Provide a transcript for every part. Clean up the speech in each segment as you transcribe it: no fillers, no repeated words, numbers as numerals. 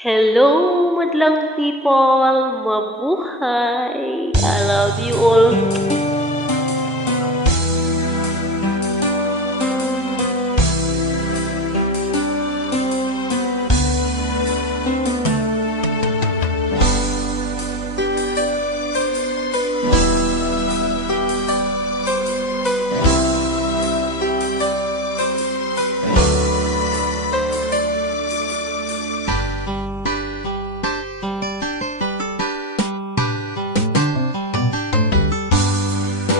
Hello, madlang people! Mabuhay! I love you all!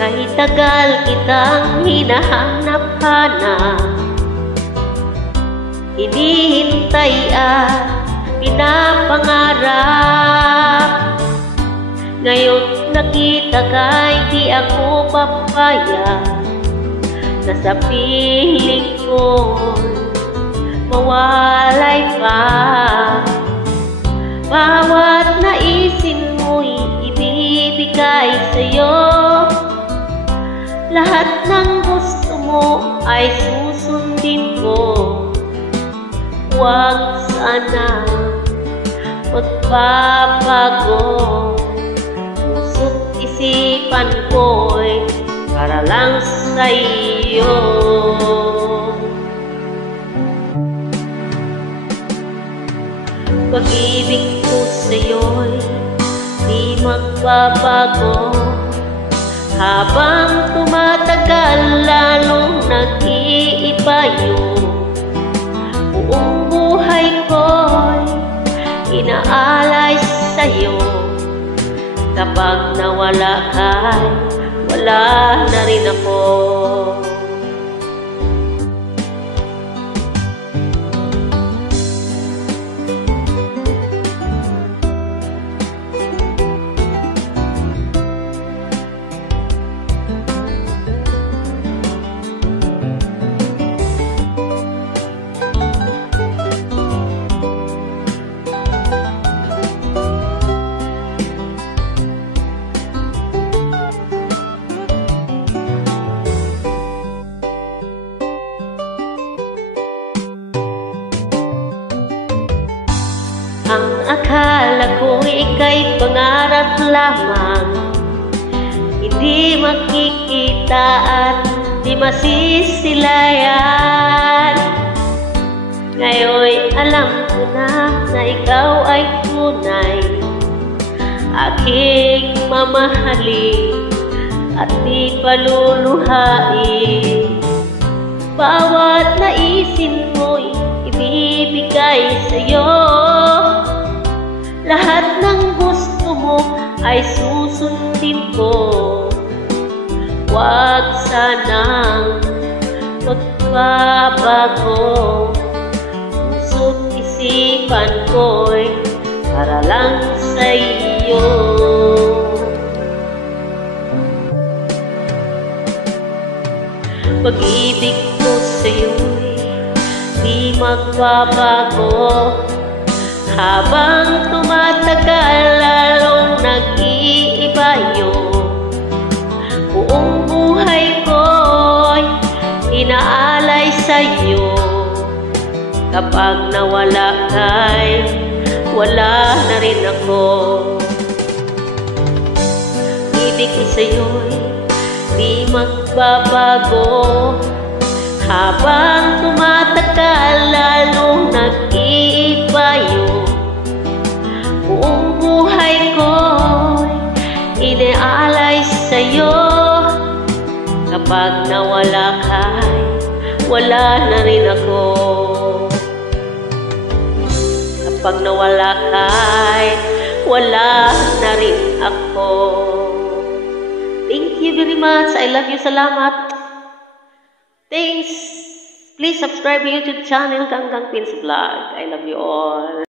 Kahit tagal kitang hinahanap-hanap, hinihintay at pinapangarap. Ngayon nakita ka'y di ako papayag na sa piling ko'y mawalay pa. Bawat naisin mo'y ibibigay sa'yo, lahat ng gusto mo ay susundin ko. Huwag sana magbabago, puso't isipan ko'y para lang sa iyo. Pag-ibig ko sa'yo'y di magbabago, habang tumatagal lalong nag-iiba yung buong buhay ko'y inaalay sa'yo. Kapag nawala ka'y wala na rin ako. Ang akala ko ika'y pangarap lamang, hindi makikita at di masisilayan. Ngayon'y alam ko na ikaw ay tunay, aking mamahalin at di paluluhain. Bawat naisin mo'y ibibigay sa'yo, lahat ng gusto mo ay susundin ko. Huwag sanang magbabago, puso't isipan ko'y para lang sa iyo. Pag-ibig ko sa'yo'y di magbabago, habang tumatagal lalong nag-iiba yung buong buhay ko'y inaalay sa'yo. Kapag nawala ka'y wala na rin ako. Ibig ko sa'yo'y di magbabago, habang tumatagal lalong nag-iiba yung buong buhay ko'y inaalay sa'yo. Kapag nawala ka'y wala na rin ako. Kapag nawala ka'y wala na rin ako. Thank you very much. I love you. Salamat. Thanks. Please subscribe to YouTube channel Ganggang Pins Vlog. I love you all.